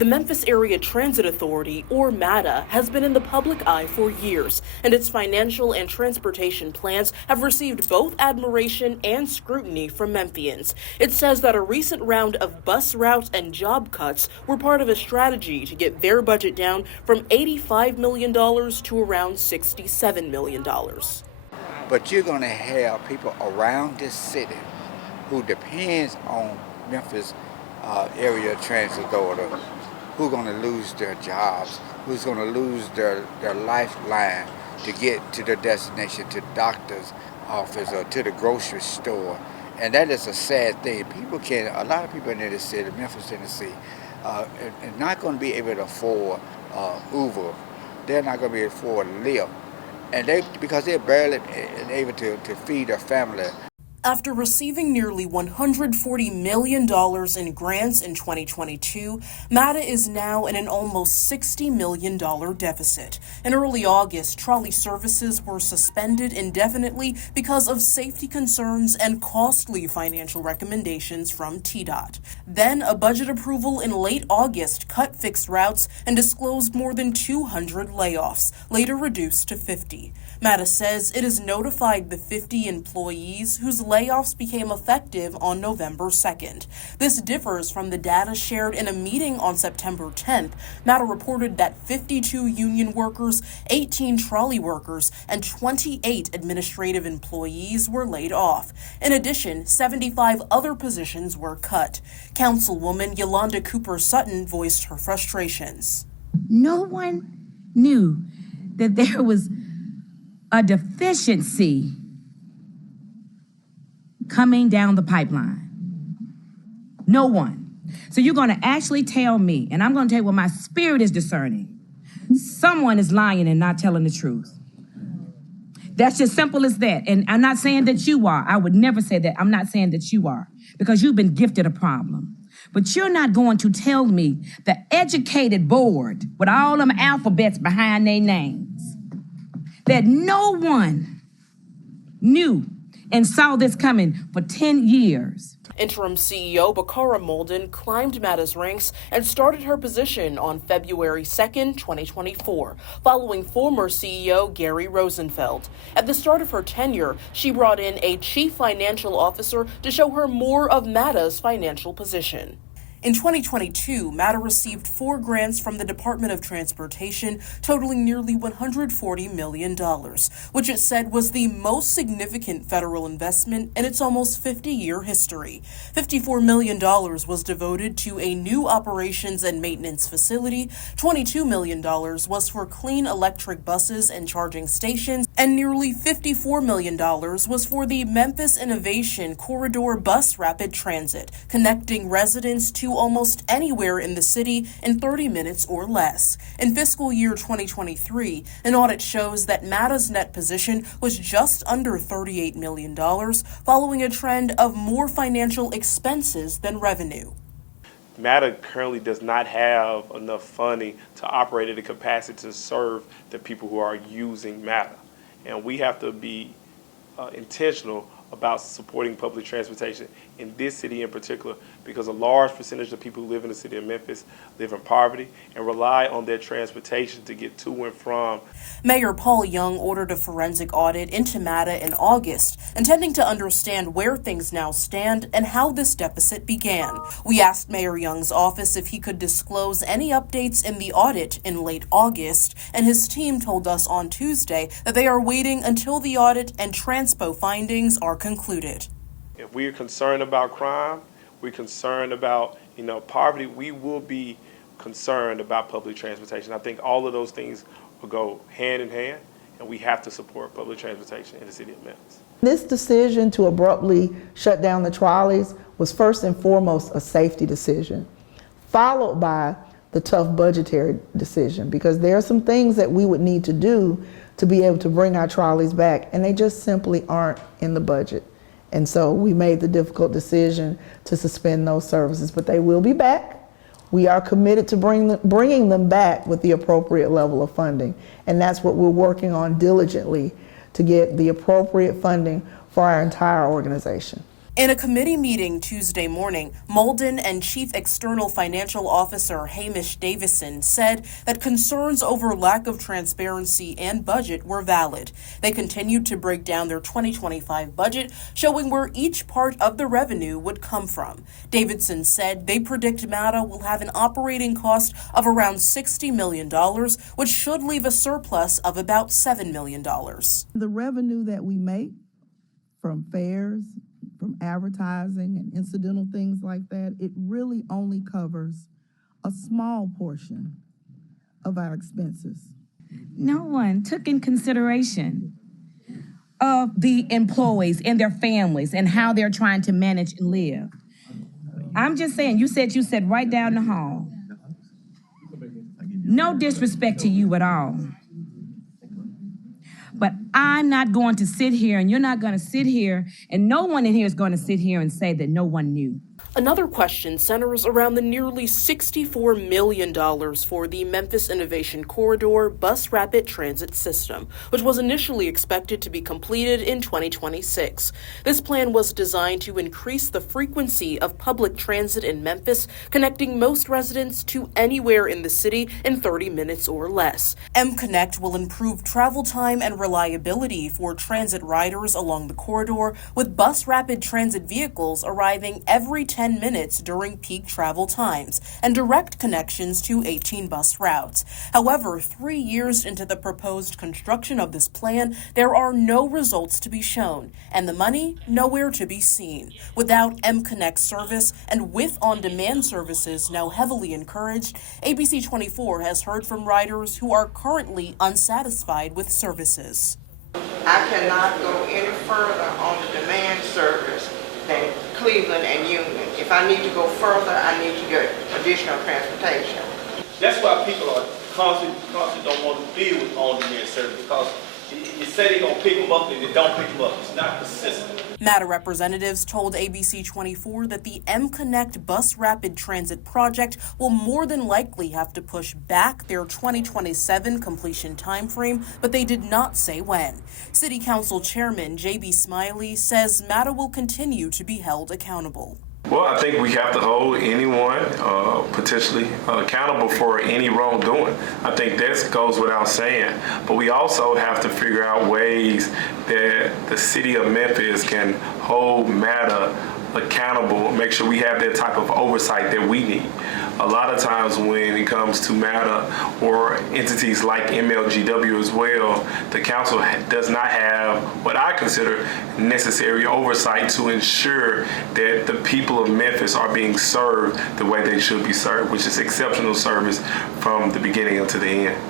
The Memphis Area Transit Authority, or MATA, has been in the public eye for years, and its financial and transportation plans have received both admiration and scrutiny from Memphians. It says that a recent round of bus routes and job cuts were part of a strategy to get their budget down from $85 million to around $67 million. But you're going to have people around this city who depends on Memphis Area Transit Authority, who are going to lose their jobs, who's going to lose their lifeline to get to their destination, to the doctor's office or to the grocery store. And that is a sad thing. A lot of people in this city, Memphis, Tennessee, are not going to be able to afford Uber. They're not going to be able to afford Lyft. And because they're barely able to feed their family. After receiving nearly $140 million in grants in 2022, MATA is now in an almost $60 million deficit. In early August, trolley services were suspended indefinitely because of safety concerns and costly financial recommendations from TDOT. Then, a budget approval in late August cut fixed routes and disclosed more than 200 layoffs, later reduced to 50. MATA says it has notified the 50 employees whose layoffs became effective on November 2nd. This differs from the data shared in a meeting on September 10th. MATA reported that 52 union workers, 18 trolley workers, and 28 administrative employees were laid off. In addition, 75 other positions were cut. Councilwoman Yolanda Cooper Sutton voiced her frustrations. No one knew that there was a deficiency coming down the pipeline. No one. So you're going to actually tell me, and I'm going to tell you what my spirit is discerning. Someone is lying and not telling the truth. That's just simple as that. And I'm not saying that you are. I would never say that. I'm not saying that you are, because you've been gifted a problem. But you're not going to tell me the educated board with all them alphabets behind their names that no one knew and saw this coming for 10 years. Interim CEO Bakara Molden climbed MATA's ranks and started her position on February 2nd, 2024, following former CEO Gary Rosenfeld. At the start of her tenure, she brought in a chief financial officer to show her more of MATA's financial position. In 2022, MATA received 4 grants from the Department of Transportation, totaling nearly $140 million, which it said was the most significant federal investment in its almost 50-year history. $54 million was devoted to a new operations and maintenance facility, $22 million was for clean electric buses and charging stations, and nearly $54 million was for the Memphis Innovation Corridor Bus Rapid Transit, connecting residents to almost anywhere in the city in 30 minutes or less. In fiscal year 2023, an audit shows that MATA's net position was just under $38 million, following a trend of more financial expenses than revenue. MATA currently does not have enough funding to operate at a capacity to serve the people who are using MATA. And we have to be intentional about supporting public transportation in this city in particular, because a large percentage of people who live in the city of Memphis live in poverty and rely on their transportation to get to and from. Mayor Paul Young ordered a forensic audit into MATA in August, intending to understand where things now stand and how this deficit began. We asked Mayor Young's office if he could disclose any updates in the audit in late August, and his team told us on Tuesday that they are waiting until the audit and transpo findings are concluded. If we're concerned about crime, we're concerned about poverty, we will be concerned about public transportation. I think all of those things will go hand in hand, and we have to support public transportation in the city of Memphis. This decision to abruptly shut down the trolleys was first and foremost a safety decision, followed by the tough budgetary decision, because there are some things that we would need to do to be able to bring our trolleys back, and they just simply aren't in the budget. And so we made the difficult decision to suspend those services, but they will be back. We are committed to bringing them back with the appropriate level of funding, and that's what we're working on diligently, to get the appropriate funding for our entire organization. In a committee meeting Tuesday morning, Malden and Chief External Financial Officer Hamish Davison said that concerns over lack of transparency and budget were valid. They continued to break down their 2025 budget, showing where each part of the revenue would come from. Davidson said they predict MATA will have an operating cost of around $60 million, which should leave a surplus of about $7 million. The revenue that we make from fares, from advertising and incidental things like that, it really only covers a small portion of our expenses. No one took in consideration of the employees and their families and how they're trying to manage and live. I'm just saying, you said right down the hall. No disrespect to you at all. But I'm not going to sit here, and you're not going to sit here, and no one in here is going to sit here and say that no one knew. Another question centers around the nearly $64 million for the Memphis Innovation Corridor bus rapid transit system, which was initially expected to be completed in 2026. This plan was designed to increase the frequency of public transit in Memphis, connecting most residents to anywhere in the city in 30 minutes or less. M-Connect will improve travel time and reliability for transit riders along the corridor, with bus rapid transit vehicles arriving every 10 minutes during peak travel times and direct connections to 18 bus routes. However, 3 years into the proposed construction of this plan, there are no results to be shown, and the money nowhere to be seen. Without M-Connect service and with on-demand services now heavily encouraged, ABC 24 has heard from riders who are currently unsatisfied with services. I cannot go any further on the demand service than Cleveland and Union. If I need to go further, I need to get additional transportation. That's why people are constantly don't want to deal with on-demand service, because you say they're going to pick them up and they don't pick them up. It's not consistent. MATA representatives told ABC 24 that the M-Connect bus rapid transit project will more than likely have to push back their 2027 completion timeframe, but they did not say when. City Council Chairman J.B. Smiley says MATA will continue to be held accountable. Well, I think we have to hold anyone potentially accountable for any wrongdoing. I think that goes without saying. But we also have to figure out ways that the city of Memphis can hold MATA accountable, make sure we have that type of oversight that we need. A lot of times when it comes to MATA or entities like MLGW as well, the council does not have what I consider necessary oversight to ensure that the people of Memphis are being served the way they should be served, which is exceptional service from the beginning until the end.